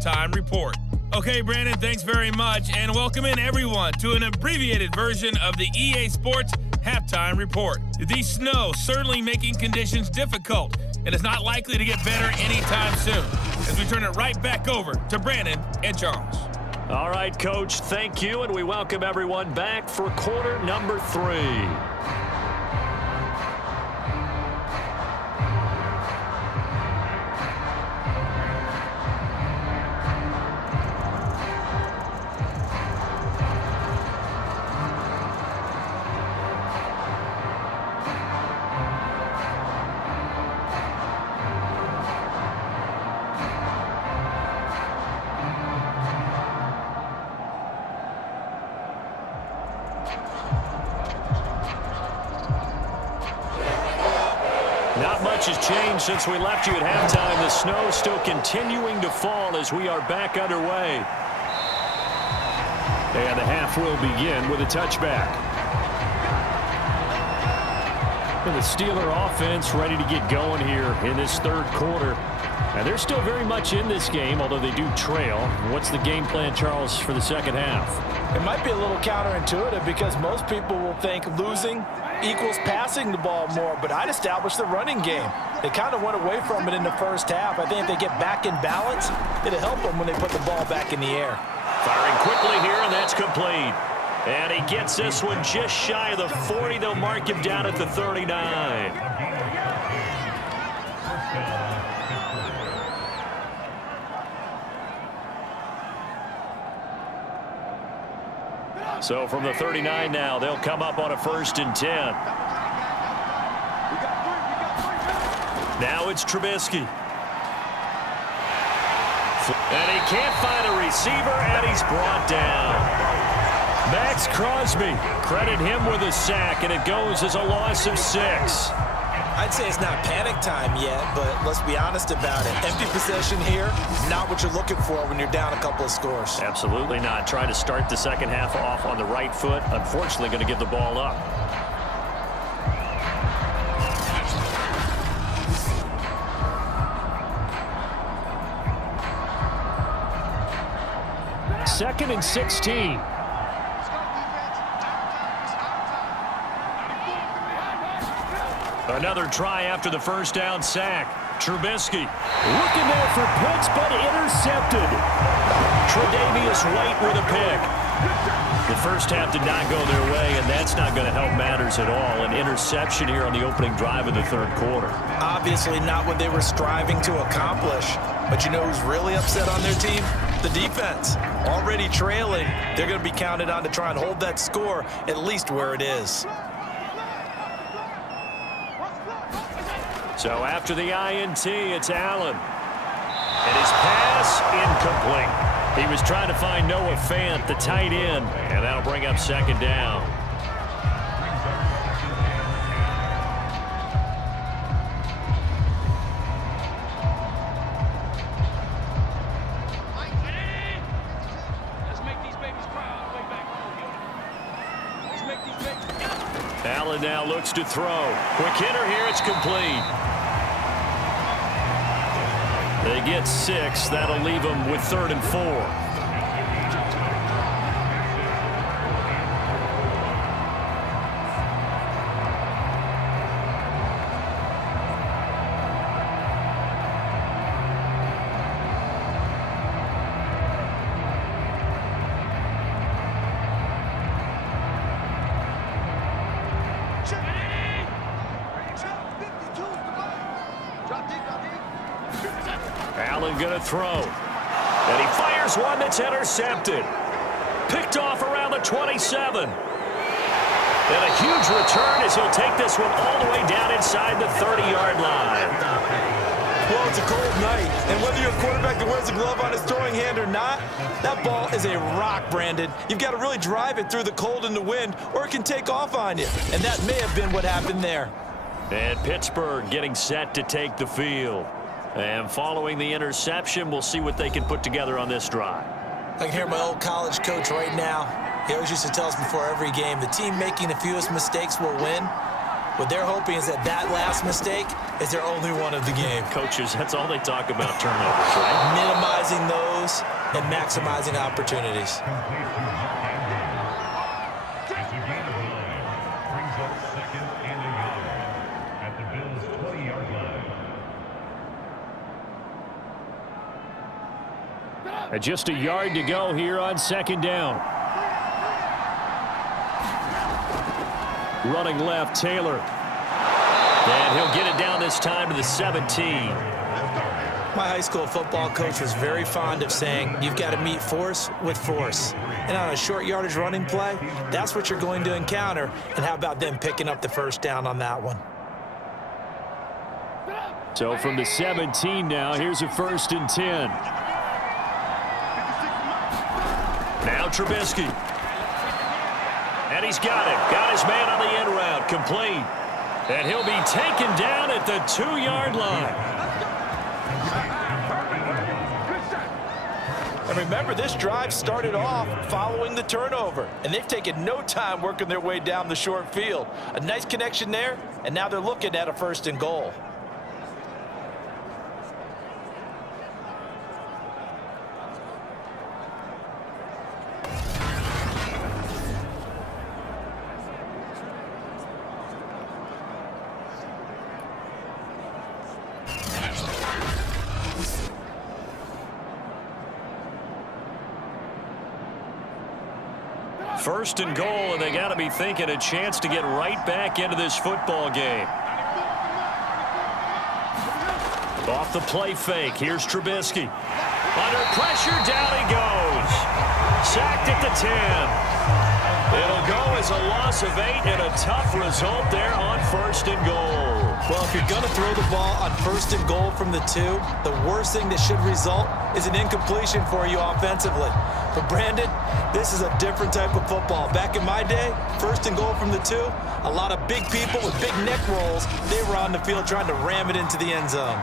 Halftime Report. Okay, Brandon, thanks very much, and welcome in everyone to an abbreviated version of the EA Sports Halftime Report. The snow certainly making conditions difficult, and is not likely to get better anytime soon, as we turn it right back over to Brandon and Charles. All right, Coach, thank you, and we welcome everyone back for quarter number 3. Not much has changed since we left you at halftime. The snow still continuing to fall as we are back underway. And the half will begin with a touchback. And the Steeler offense ready to get going here in this third quarter. And they're still very much in this game, although they do trail. What's the game plan, Charles, for the second half? It might be a little counterintuitive because most people will think losing equals passing the ball more, but I'd establish the running game. They kind of went away from it in the first half. I think if they get back in balance, it'll help them when they put the ball back in the air. Firing quickly here, and that's complete. And he gets this one just shy of the 40. They'll mark him down at the 39. So from the 39 now, they'll come up on a 1st and 10. Now it's Trubisky. And he can't find a receiver, and he's brought down. Max Crosby, credit him with a sack, and it goes as a loss of 6. I'd say it's not panic time yet, but let's be honest about it. Empty possession here, not what you're looking for when you're down a couple of scores. Absolutely not. Trying to start the second half off on the right foot. Unfortunately, going to give the ball up. Second and 16. Another try after the first down sack. Trubisky looking there for picks, but intercepted. Tre'Davious White with a pick. The first half did not go their way, and that's not going to help matters at all. An interception here on the opening drive of the third quarter. Obviously not what they were striving to accomplish. But you know who's really upset on their team? The defense. Already trailing. They're going to be counted on to try and hold that score at least where it is. So after the INT, it's Allen. And his pass incomplete. He was trying to find Noah Fant, the tight end, and that'll bring up second down. Allen now looks to throw. Quick hitter here, it's complete. They get 6. That'll leave them with 3rd and 4. Allen going to throw. And he fires one that's intercepted. Picked off around the 27. And a huge return as he'll take this one all the way down inside the 30-yard line. Well, it's a cold night, and whether you're a quarterback that wears a glove on his throwing hand or not, that ball is a rock, Brandon. You've got to really drive it through the cold and the wind, or it can take off on you. And that may have been what happened there. And Pittsburgh getting set to take the field. And following the interception, we'll see what they can put together on this drive. I can hear my old college coach right now. He always used to tell us before every game, the team making the fewest mistakes will win. What they're hoping is that that last mistake is their only one of the game. Coaches, that's all they talk about, turnovers, right? Minimizing those and maximizing opportunities. And just a yard to go here on second down. Running left, Taylor. And he'll get it down this time to the 17. My high school football coach was very fond of saying, you've got to meet force with force. And on a short yardage running play, that's what you're going to encounter. And how about them picking up the first down on that one? So from the 17 now, here's a 1st and 10. Now Trubisky. And he's got it. Got his man on the end route. Complete. And he'll be taken down at the 2-yard line. And remember, this drive started off following the turnover. And they've taken no time working their way down the short field. A nice connection there, and now they're looking at a 1st and goal. First and goal, and they got to be thinking a chance to get right back into this football game. Off the play fake. Here's Trubisky. Under pressure, down he goes. Sacked at the 10. It'll go as a loss of 8 and a tough result there on 1st and goal. Well, if you're going to throw the ball on 1st and goal from the 2, the worst thing that should result is an incompletion for you offensively. But Brandon, this is a different type of football. Back in my day, 1st and goal from the 2, a lot of big people with big neck rolls, they were on the field trying to ram it into the end zone.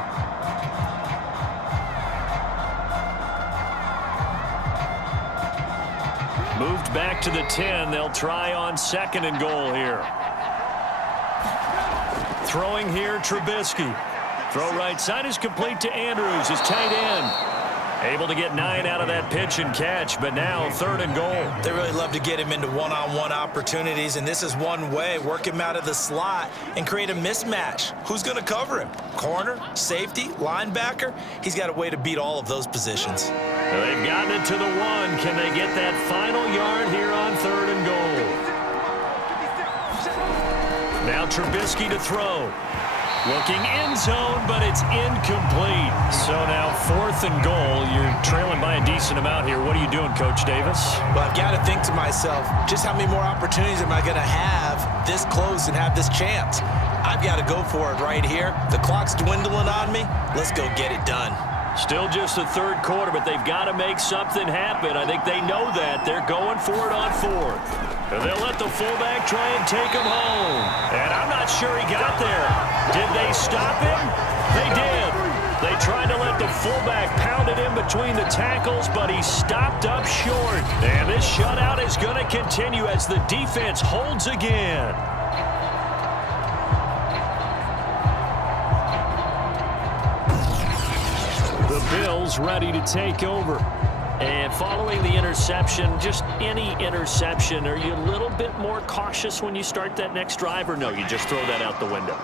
Moved back to the 10. They'll try on 2nd and goal here. Throwing here, Trubisky. Throw right side is complete to Andrews, his tight end. Able to get 9 out of that pitch and catch, but now 3rd and goal. They really love to get him into one-on-one opportunities, and this is one way. Work him out of the slot and create a mismatch. Who's going to cover him? Corner, safety, linebacker? He's got a way to beat all of those positions. Well, they've gotten it to the 1. Can they get that final yard here on 3rd and goal? Now Trubisky to throw. Looking end zone, but it's incomplete. So now 4th and goal. You're trailing by a decent amount here. What are you doing, Coach Davis? Well, I've got to think to myself, just how many more opportunities am I going to have this close and have this chance? I've got to go for it right here. The clock's dwindling on me. Let's go get it done. Still just the 3rd quarter, but they've got to make something happen. I think they know that. They're going for it on 4th. And they'll let the fullback try and take him home. And I'm not sure he got there. Did they stop him? They did. They tried to let the fullback pound it in between the tackles, but he stopped up short. And this shutout is going to continue as the defense holds again. The Bills ready to take over. And following the interception, just any interception, are you a little bit more cautious when you start that next drive, or no, you just throw that out the window?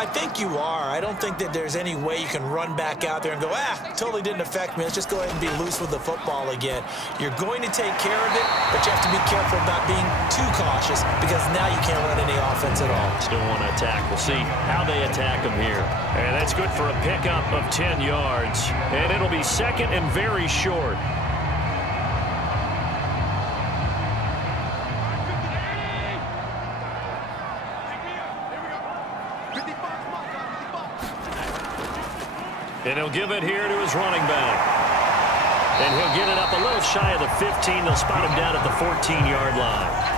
I think you are. I don't think that there's any way you can run back out there and go, totally didn't affect me. Let's just go ahead and be loose with the football again. You're going to take care of it, but you have to be careful about being too cautious because now you can't run any offense at all. Still want to attack. We'll see how they attack them here. And that's good for a pickup of 10 yards. And it'll be 2nd and very short. And he'll give it here to his running back. And he'll get it up a little shy of the 15. They'll spot him down at the 14-yard line.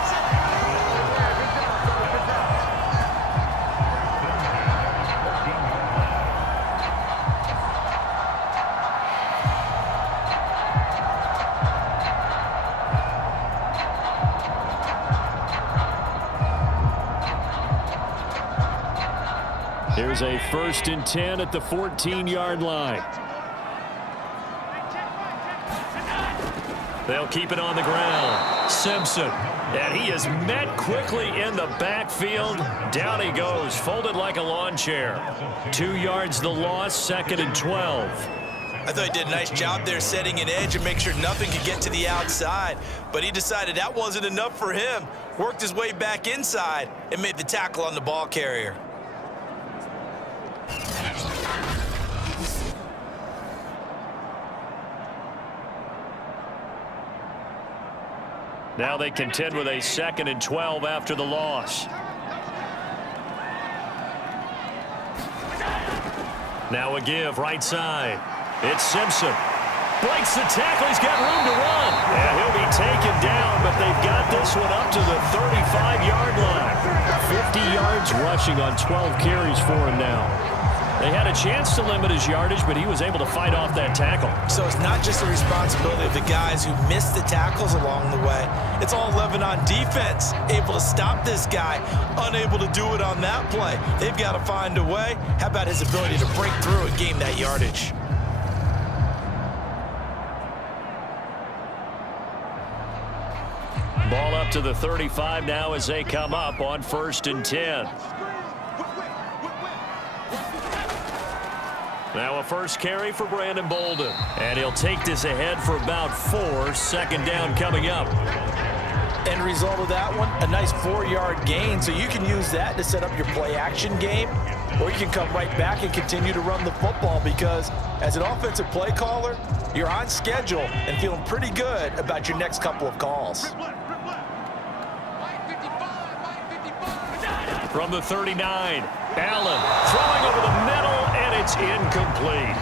Here's a 1st and 10 at the 14-yard line. They'll keep it on the ground. Simpson. And he is met quickly in the backfield. Down he goes, folded like a lawn chair. 2 yards the loss, 2nd and 12. I thought he did a nice job there setting an edge and make sure nothing could get to the outside. But he decided that wasn't enough for him. Worked his way back inside and made the tackle on the ball carrier. Now they contend with a 2nd and 12 after the loss. Now a give right side. It's Simpson. Breaks the tackle. He's got room to run. And he'll be taken down, but they've got this one up to the 35-yard line. 50 yards rushing on 12 carries for him now. They had a chance to limit his yardage, but he was able to fight off that tackle. So it's not just the responsibility of the guys who missed the tackles along the way. It's all 11 on defense, able to stop this guy, unable to do it on that play. They've got to find a way. How about his ability to break through and gain that yardage? Ball up to the 35 now as they come up on 1st and 10. Now a first carry for Brandon Bolden. And he'll take this ahead for about 4. 2nd down coming up. End result of that one, a nice 4-yard gain. So you can use that to set up your play-action game, or you can come right back and continue to run the football because as an offensive play caller, you're on schedule and feeling pretty good about your next couple of calls. From the 39, Allen throwing over the middle, and it's incomplete.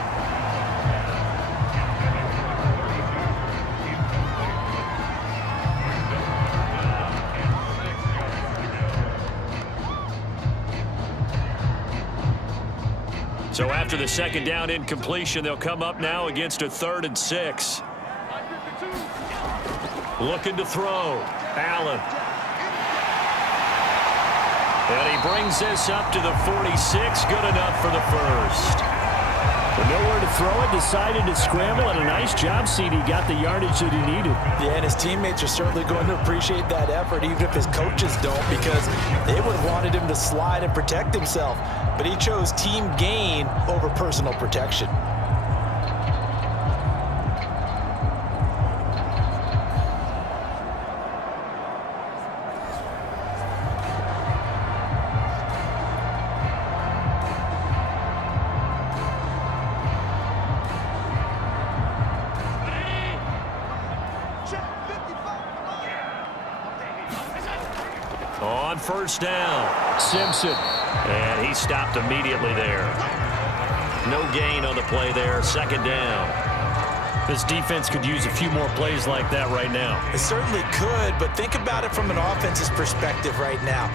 So after the 2nd down incompletion, they'll come up now against a 3rd and 6. Looking to throw. Allen. And he brings this up to the 46. Good enough for the first. But nowhere to throw it. Decided to scramble, and a nice job, CD. Got the yardage that he needed. Yeah, and his teammates are certainly going to appreciate that effort, even if his coaches don't, because they would have wanted him to slide and protect himself. But he chose team gain over personal protection. On 1st down, Simpson. And he stopped immediately there. No gain on the play there. 2nd down. This defense could use a few more plays like that right now. It certainly could, but think about it from an offense's perspective right now.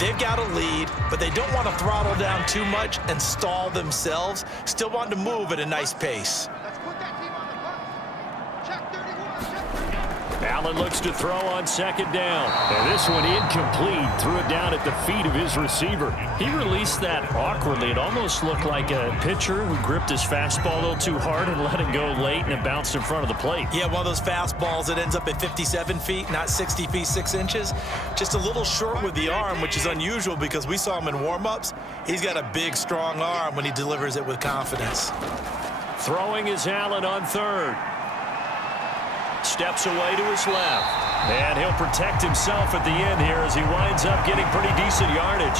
They've got a lead, but they don't want to throttle down too much and stall themselves. Still want to move at a nice pace. Allen looks to throw on 2nd down. And this one incomplete. Threw it down at the feet of his receiver. He released that awkwardly. It almost looked like a pitcher who gripped his fastball a little too hard and let it go late, and it bounced in front of the plate. Yeah, one of those fastballs that ends up at 57 feet, not 60 feet, 6 inches. Just a little short with the arm, which is unusual because we saw him in warm-ups. He's got a big, strong arm when he delivers it with confidence. Throwing is Allen on 3rd. Steps away to his left. And he'll protect himself at the end here as he winds up getting pretty decent yardage.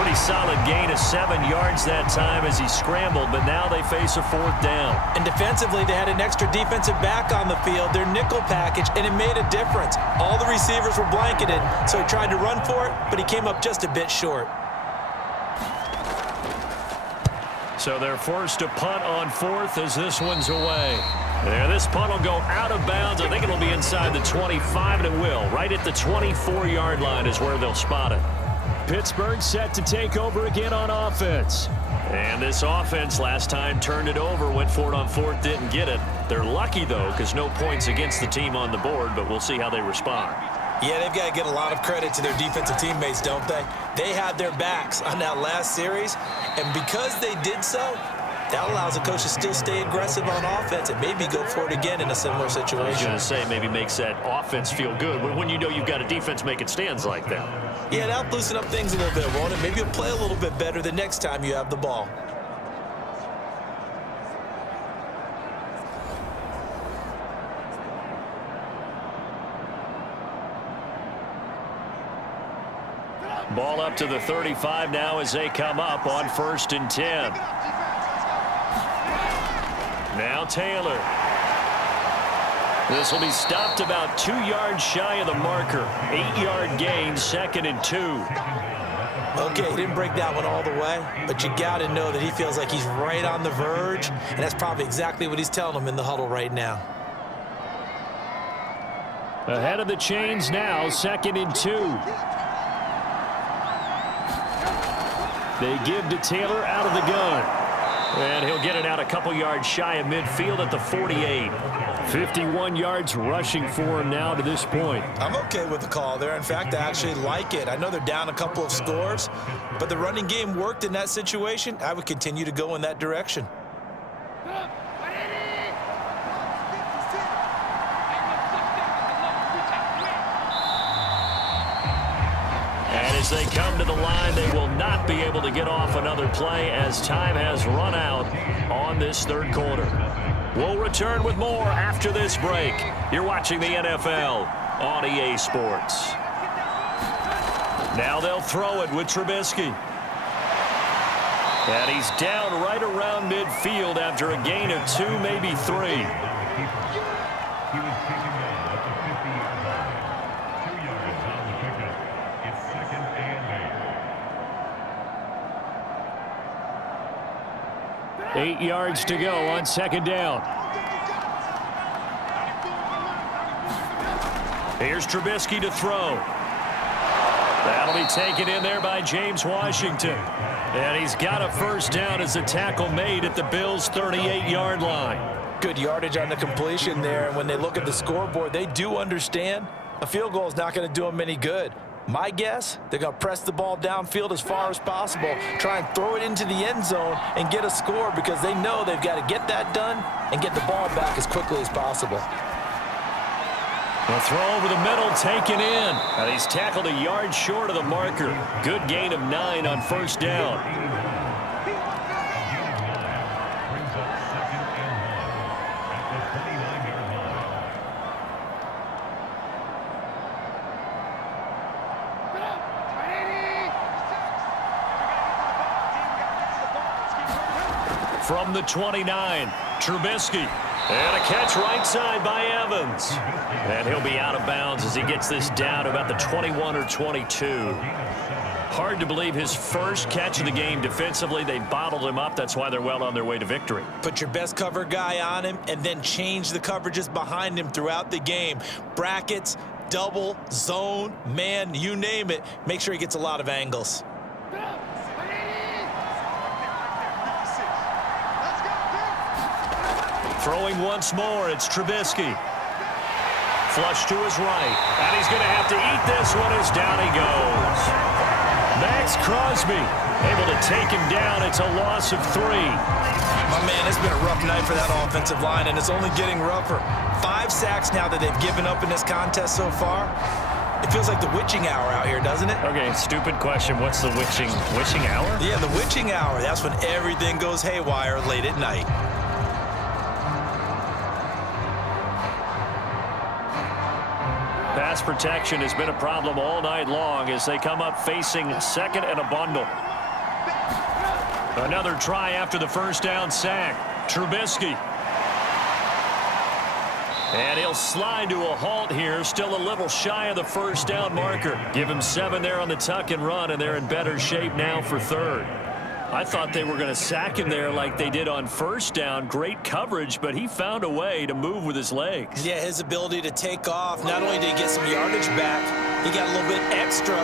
Pretty solid gain of 7 yards that time as he scrambled, but now they face a 4th down. And defensively, they had an extra defensive back on the field, their nickel package, and it made a difference. All the receivers were blanketed, so he tried to run for it, but he came up just a bit short. So they're forced to punt on 4th as this one's away. There, this punt will go out of bounds. I think it'll be inside the 25, and it will. Right at the 24-yard line is where they'll spot it. Pittsburgh set to take over again on offense. And this offense last time turned it over, went for it on 4th, didn't get it. They're lucky, though, because no points against the team on the board, but we'll see how they respond. Yeah, they've got to get a lot of credit to their defensive teammates, don't they? They had their backs on that last series, and because they did so, that allows the coach to still stay aggressive on offense and maybe go for it again in a similar situation. I was going to say maybe makes that offense feel good when you know you've got a defense making stands like that. Yeah, that'll loosen up things a little bit, won't it? Maybe you'll play a little bit better the next time you have the ball. Ball up to the 35 now as they come up on 1st and 10. Now Taylor. This will be stopped about 2 yards shy of the marker. 8-yard gain, 2nd and 2. Okay, he didn't break that one all the way, but you got to know that he feels like he's right on the verge, and that's probably exactly what he's telling them in the huddle right now. Ahead of the chains now, 2nd and 2. They give to Taylor out of the gun. And he'll get it out a couple yards shy of midfield at the 48. 51 yards rushing for him now to this point. I'm okay with the call there. In fact, I actually like it. I know they're down a couple of scores, but the running game worked in that situation. I would continue to go in that direction. As they come to the line, they will not be able to get off another play as time has run out on this 3rd quarter. We'll return with more after this break. You're watching the NFL on EA Sports. Now they'll throw it with Trubisky. And he's down right around midfield after a gain of 2, maybe 3. 8 yards to go on 2nd down. Here's Trubisky to throw. That'll be taken in there by James Washington. And he's got a 1st down as the tackle made at the Bills' 38-yard line. Good yardage on the completion there. And when they look at the scoreboard, they do understand a field goal is not going to do them any good. My guess, they're going to press the ball downfield as far as possible, try and throw it into the end zone and get a score because they know they've got to get that done and get the ball back as quickly as possible. The throw over the middle taken in. And he's tackled a yard short of the marker. Good gain of 9 on 1st down. From the 29, Trubisky. And a catch right side by Evans. And he'll be out of bounds as he gets this down to about the 21 or 22. Hard to believe his first catch of the game defensively. They bottled him up. That's why they're well on their way to victory. Put your best cover guy on him and then change the coverages behind him throughout the game. Brackets, double, zone, man, you name it. Make sure he gets a lot of angles. Throwing once more, it's Trubisky. Flush to his right. And he's going to have to eat this one as down he goes. Max Crosby able to take him down. It's a loss of 3. My man, it's been a rough night for that offensive line, and it's only getting rougher. 5 sacks now that they've given up in this contest so far. It feels like the witching hour out here, doesn't it? Okay, stupid question. What's the witching hour? Yeah, the witching hour. That's when everything goes haywire late at night. Pass protection has been a problem all night long as they come up facing 2nd and a bundle. Another try after the 1st down sack. Trubisky. And he'll slide to a halt here, still a little shy of the 1st down marker. Give him 7 there on the tuck and run, and they're in better shape now for 3rd. I thought they were going to sack him there like they did on 1st down. Great coverage, but he found a way to move with his legs. Yeah, his ability to take off. Not only did he get some yardage back, he got a little bit extra.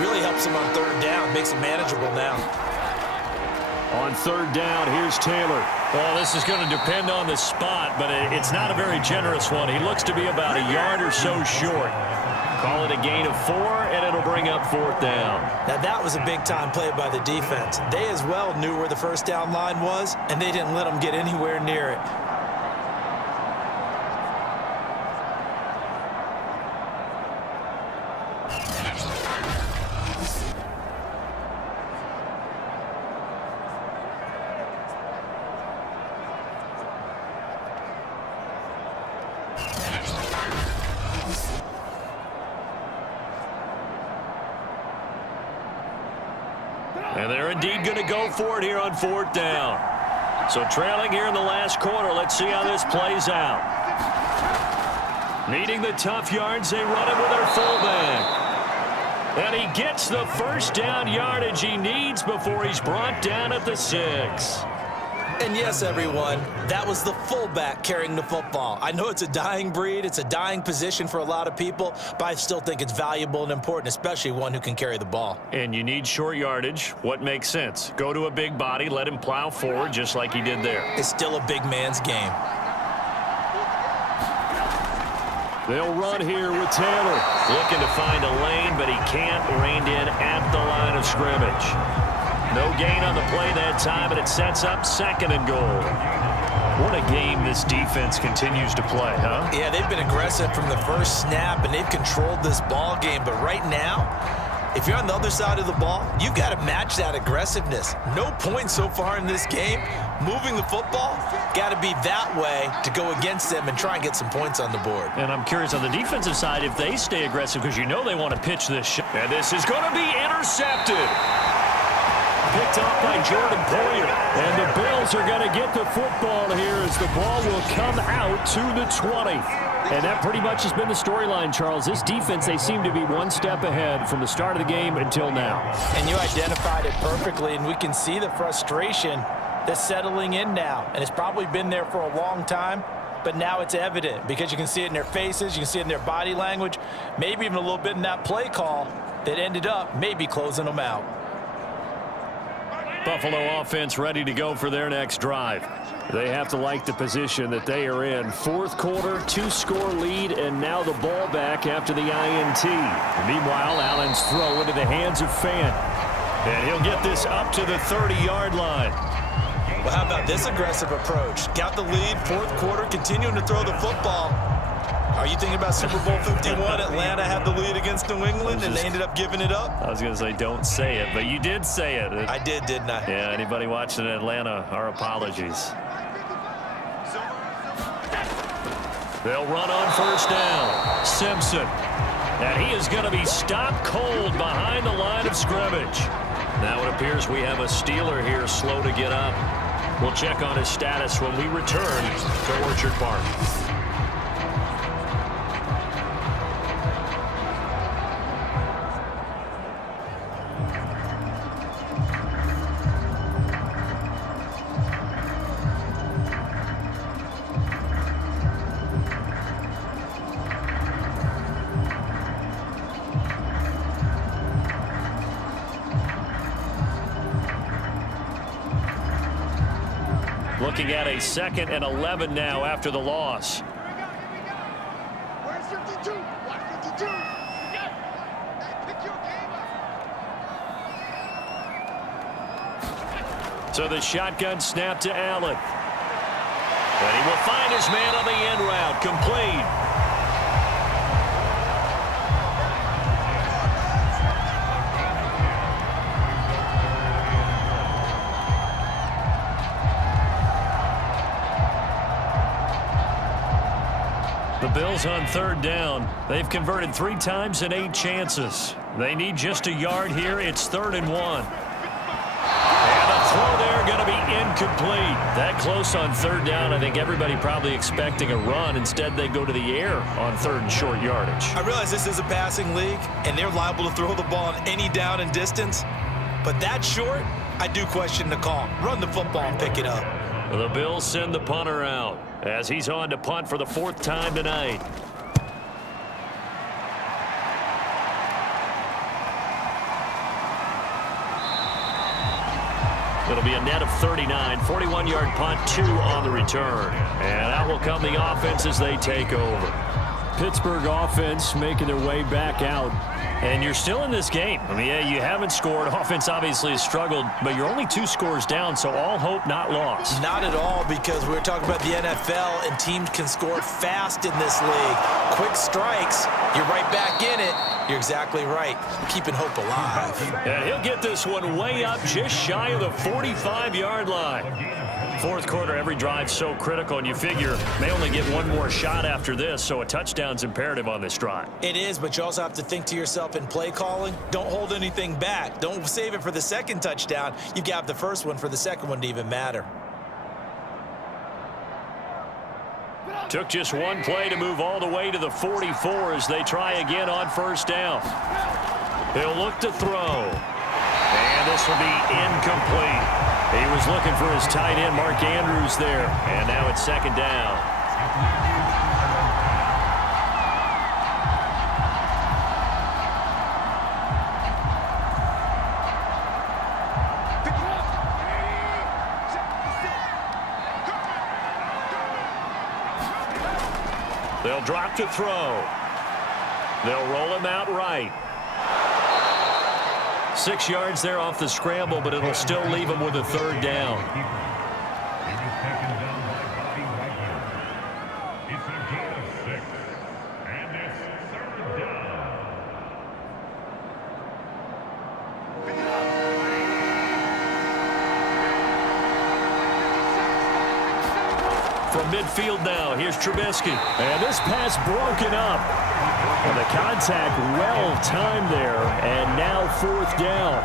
Really helps him on 3rd down, makes it manageable now. On 3rd down, here's Taylor. Well, this is going to depend on the spot, but it's not a very generous one. He looks to be about a yard or so short. Call it a gain of 4, and it'll bring up 4th down. Now, that was a big-time play by the defense. They as well knew where the first down line was, and they didn't let them get anywhere near it. And they're indeed going to go for it here on 4th down. So trailing here in the last quarter. Let's see how this plays out. Needing the tough yards, they run it with their fullback. And he gets the first down yardage he needs before he's brought down at the 6. And yes, everyone, that was the fullback carrying the football. I know it's a dying breed, it's a dying position for a lot of people, but I still think it's valuable and important, especially one who can carry the ball. And you need short yardage. What makes sense? Go to a big body, let him plow forward just like he did there. It's still a big man's game. They'll run here with Taylor. Looking to find a lane, but he can't. Reined in at the line of scrimmage. No gain on the play that time, and it sets up 2nd and goal. What a game this defense continues to play, huh? Yeah, they've been aggressive from the first snap, and they've controlled this ball game. But right now, if you're on the other side of the ball, you've got to match that aggressiveness. No points so far in this game. Moving the football, got to be that way to go against them and try and get some points on the board. And I'm curious on the defensive side if they stay aggressive, because you know they want to pitch this shot. And this is going to be intercepted. Picked up by Jordan Poyer. And the Bills are going to get the football here as the ball will come out to the 20. And that pretty much has been the storyline, Charles. This defense, they seem to be one step ahead from the start of the game until now. And you identified it perfectly, and we can see the frustration that's settling in now. And it's probably been there for a long time, but now it's evident because you can see it in their faces, you can see it in their body language, maybe even a little bit in that play call that ended up maybe closing them out. Buffalo offense ready to go for their next drive. They have to like the position that they are in. 4th quarter, 2-score lead, and now the ball back after the INT. Meanwhile, Allen's throw into the hands of Fant. And he'll get this up to the 30-yard line. Well, how about this aggressive approach? Got the lead, 4th quarter, continuing to throw the football. Are you thinking about Super Bowl 51? Atlanta had the lead against New England, and they ended up giving it up? I was going to say don't say it, but you did say it. I did, didn't I? Yeah, anybody watching Atlanta, our apologies. They'll run on 1st down. Simpson. And he is going to be stopped cold behind the line of scrimmage. Now it appears we have a Steeler here slow to get up. We'll check on his status when we return to Orchard Park. Looking at a 2nd and 11 now after the loss. Where's 52? Watch 52. Pick your game up. So the shotgun snap to Allen. And he will find his man on the end route. Complete. The Bills on 3rd down. They've converted 3 times in 8 chances. They need just a yard here. It's 3rd and 1. And the throw there going to be incomplete. That close on 3rd down. I think everybody probably expecting a run. Instead, they go to the air on 3rd and short yardage. I realize this is a passing league, and they're liable to throw the ball on any down and distance. But that short, I do question the call. Run the football and pick it up. The Bills send the punter out as he's on to punt for the 4th time tonight. It'll be a net of 39, 41-yard punt, 2 on the return. And out will come the offense as they take over. Pittsburgh offense making their way back out. And you're still in this game. I mean, yeah, you haven't scored. Offense obviously has struggled, but you're only 2 scores down, so all hope not lost. Not at all, because we're talking about the NFL, and teams can score fast in this league. Quick strikes, you're right back in it. You're exactly right. Keeping hope alive. And he'll get this one way up just shy of the 45-yard line. Fourth quarter, every drive so critical, and you figure may only get one more shot after this, so a touchdown's imperative on this drive. It is, but you also have to think to yourself in play calling, don't hold anything back. Don't save it for the second touchdown. You've got the first one for the second one to even matter. Took just one play to move all the way to the 44 as they try again on first down. He'll look to throw. And this will be incomplete. He was looking for his tight end, Mark Andrews, there. And now it's second down. They'll drop to throw. They'll roll him out right. 6 yards there off the scramble, but it'll still leave him with a third down. From midfield now, here's Trubisky. And this pass broken up. And the contact well-timed there, and now fourth down.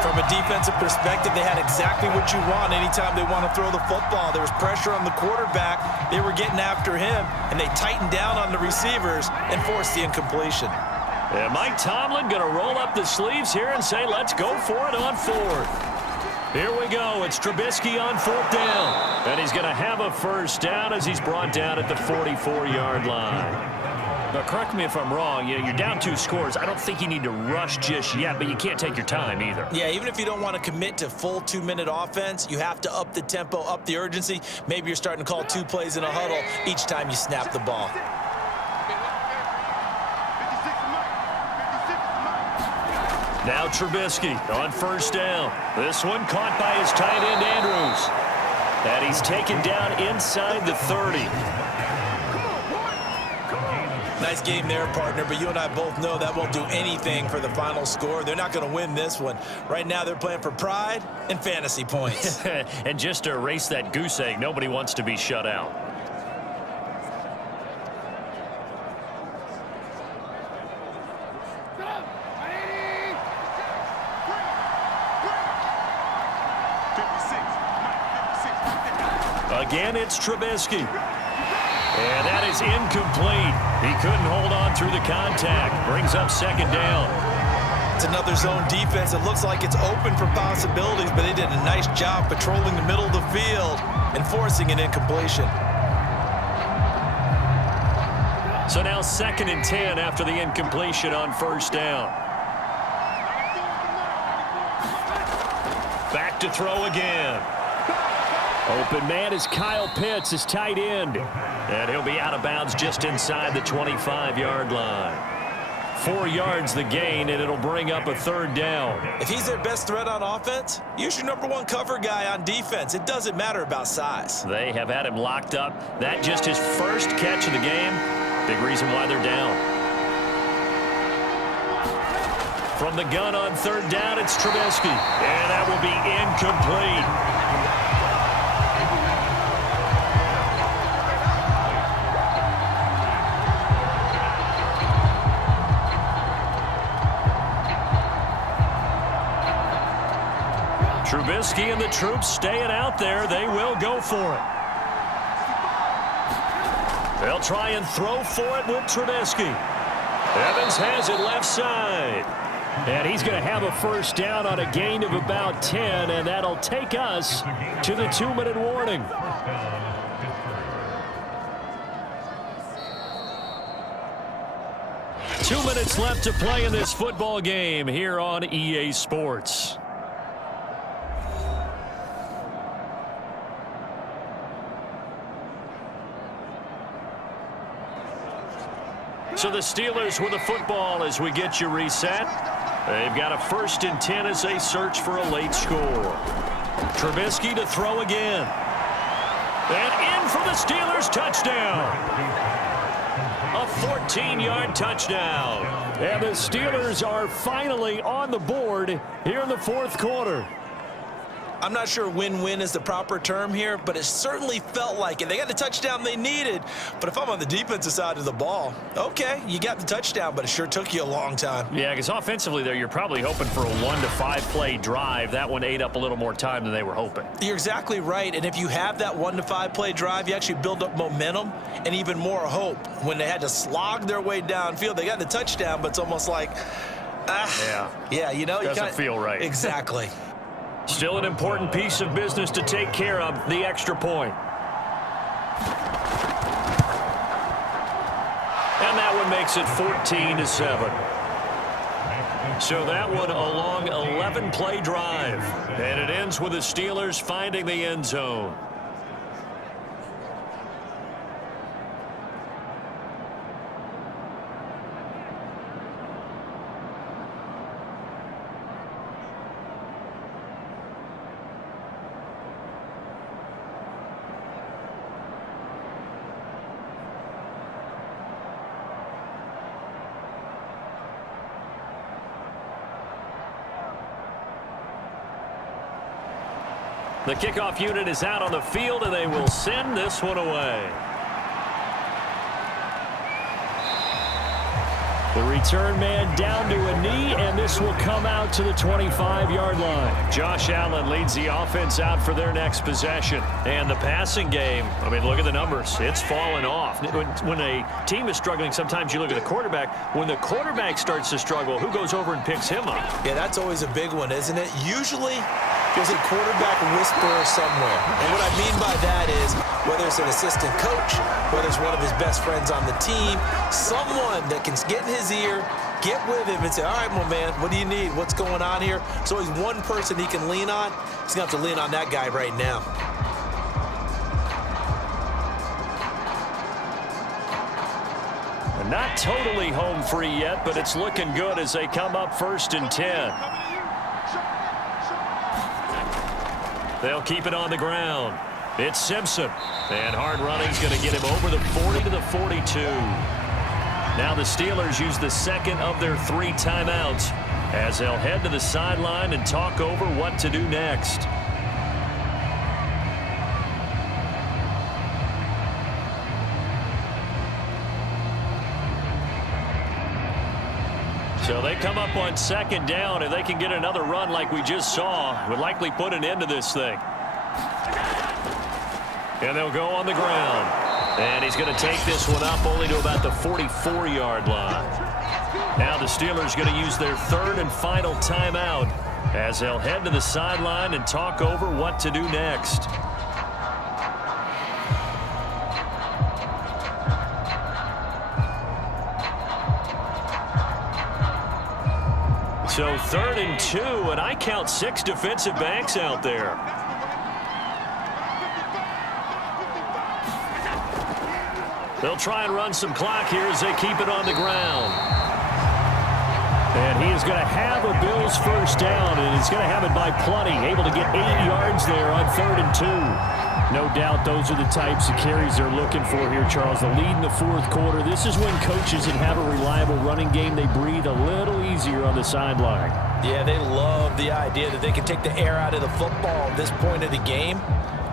From a defensive perspective, they had exactly what you want anytime they want to throw the football. There was pressure on the quarterback. They were getting after him, and they tightened down on the receivers and forced the incompletion. And Mike Tomlin going to roll up the sleeves here and say, let's go for it on fourth. Here we go. It's Trubisky on fourth down. And he's going to have a first down as he's brought down at the 44-yard line. Now, correct me if I'm wrong. You're down 2 scores. I don't think you need to rush just yet, but you can't take your time either. Yeah, even if you don't want to commit to full 2-minute offense, you have to up the tempo, up the urgency. Maybe you're starting to call 2 plays in a huddle each time you snap the ball. Now Trubisky on first down. This one caught by his tight end, Andrews. And he's taken down inside the 30. Nice game there, partner, but you and I both know that won't do anything for the final score. They're not going to win this one. Right now, they're playing for pride and fantasy points. And just to erase that goose egg, nobody wants to be shut out. Again, it's Trubisky. And that is incomplete. He couldn't hold on through the contact. Brings up second down. It's another zone defense. It looks like it's open for possibilities, but they did a nice job patrolling the middle of the field and forcing an incompletion. So now 2nd and 10 after the incompletion on first down. Back to throw again. Open man is Kyle Pitts, his tight end. And he'll be out of bounds just inside the 25-yard line. 4 yards the gain, and it'll bring up a third down. If he's their best threat on offense, use your #1 cover guy on defense. It doesn't matter about size. They have had him locked up. That just his first catch of the game. Big reason why they're down. From the gun on third down, it's Trubisky. And that will be incomplete. Trubisky and the troops staying out there. They will go for it. They'll try and throw for it with Trubisky. Evans has it left side. And he's going to have a first down on a gain of about 10, and that'll take us to the 2-minute warning. Two minutes left to play in this football game here on EA Sports. So the Steelers with the football as we get you reset. They've got a 1st and 10 as they search for a late score. Trubisky to throw again. And in for the Steelers touchdown. A 14-yard touchdown. And the Steelers are finally on the board here in the 4th quarter. I'm not sure win-win is the proper term here, but it certainly felt like it. They got the touchdown they needed, but if I'm on the defensive side of the ball, okay, you got the touchdown, but it sure took you a long time. Yeah, because offensively there, you're probably hoping for a 1 to 5 play drive. That one ate up a little more time than they were hoping. You're exactly right, and if you have that 1 to 5 play drive, you actually build up momentum and even more hope. When they had to slog their way downfield, they got the touchdown, but it's almost like, yeah, you know, doesn't feel right. Exactly. Still an important piece of business to take care of, the extra point. And that one makes it 14-7. So that one a long 11-play drive. And it ends with the Steelers finding the end zone. The kickoff unit is out on the field, and they will send this one away. The return man down to a knee, and this will come out to the 25-yard line. Josh Allen leads the offense out for their next possession. And the passing game, I mean, look at the numbers. It's fallen off. When a team is struggling, sometimes you look at the quarterback. When the quarterback starts to struggle, who goes over and picks him up? Yeah, that's always a big one, isn't it? Usually, there's a quarterback whisperer somewhere. And what I mean by that is, whether it's an assistant coach, whether it's one of his best friends on the team, someone that can get in his ear, get with him and say, all right, my man, what do you need? What's going on here? So he's one person he can lean on. He's going to have to lean on that guy right now. Not totally home free yet, but it's looking good as they come up 1st and 10. They'll keep it on the ground. It's Simpson. And hard running's going to get him over the 40 to the 42. Now the Steelers use the second of their 3 timeouts as they'll head to the sideline and talk over what to do next. So they come up on 2nd down. If they can get another run like we just saw, would likely put an end to this thing. And they'll go on the ground. And he's going to take this one up only to about the 44-yard line. Now the Steelers going to use their 3rd and final timeout as they'll head to the sideline and talk over what to do next. So 3rd and 2, and I count 6 defensive backs out there. They'll try and run some clock here as they keep it on the ground. And he is going to have a Bills 1st down, and he's going to have it by plenty. Able to get 8 yards there on 3rd and 2. No doubt those are the types of carries they're looking for here, Charles. The lead in the 4th quarter. This is when coaches that have a reliable running game, they breathe a little easier on the sideline. Yeah, they love the idea that they can take the air out of the football at this point of the game.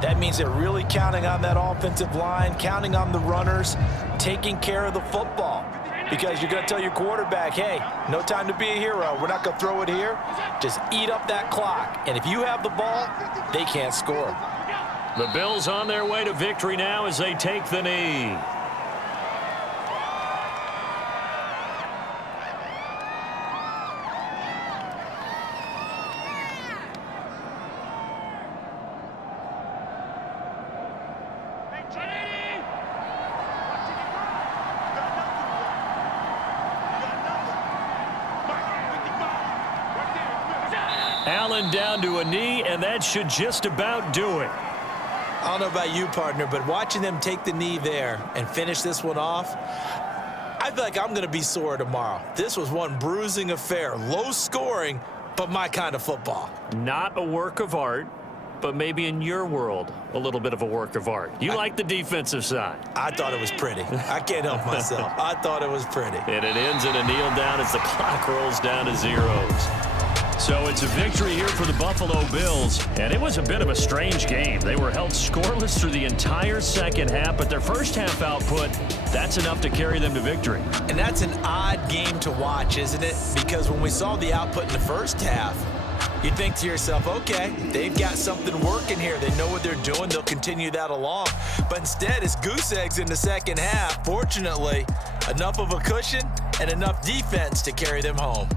That means they're really counting on that offensive line, counting on the runners, taking care of the football. Because you're going to tell your quarterback, hey, no time to be a hero. We're not going to throw it here. Just eat up that clock. And if you have the ball, they can't score. The Bills on their way to victory now as they take the knee. Allen down to a knee, and that should just about do it. I don't know about you, partner, but watching them take the knee there and finish this one off, I feel like I'm going to be sore tomorrow. This was one bruising affair. Low scoring, but my kind of football. Not a work of art, but maybe in your world, a little bit of a work of art. You like the defensive side. I thought it was pretty. I can't help myself. I thought it was pretty. And it ends in a kneel down as the clock rolls down to zeros. So it's a victory here for the Buffalo Bills, and it was a bit of a strange game. They were held scoreless through the entire second half, but their first half output, that's enough to carry them to victory. And that's an odd game to watch, isn't it? Because when we saw the output in the first half, you think to yourself, okay, they've got something working here. They know what they're doing. They'll continue that along. But instead, it's goose eggs in the second half. Fortunately, enough of a cushion and enough defense to carry them home.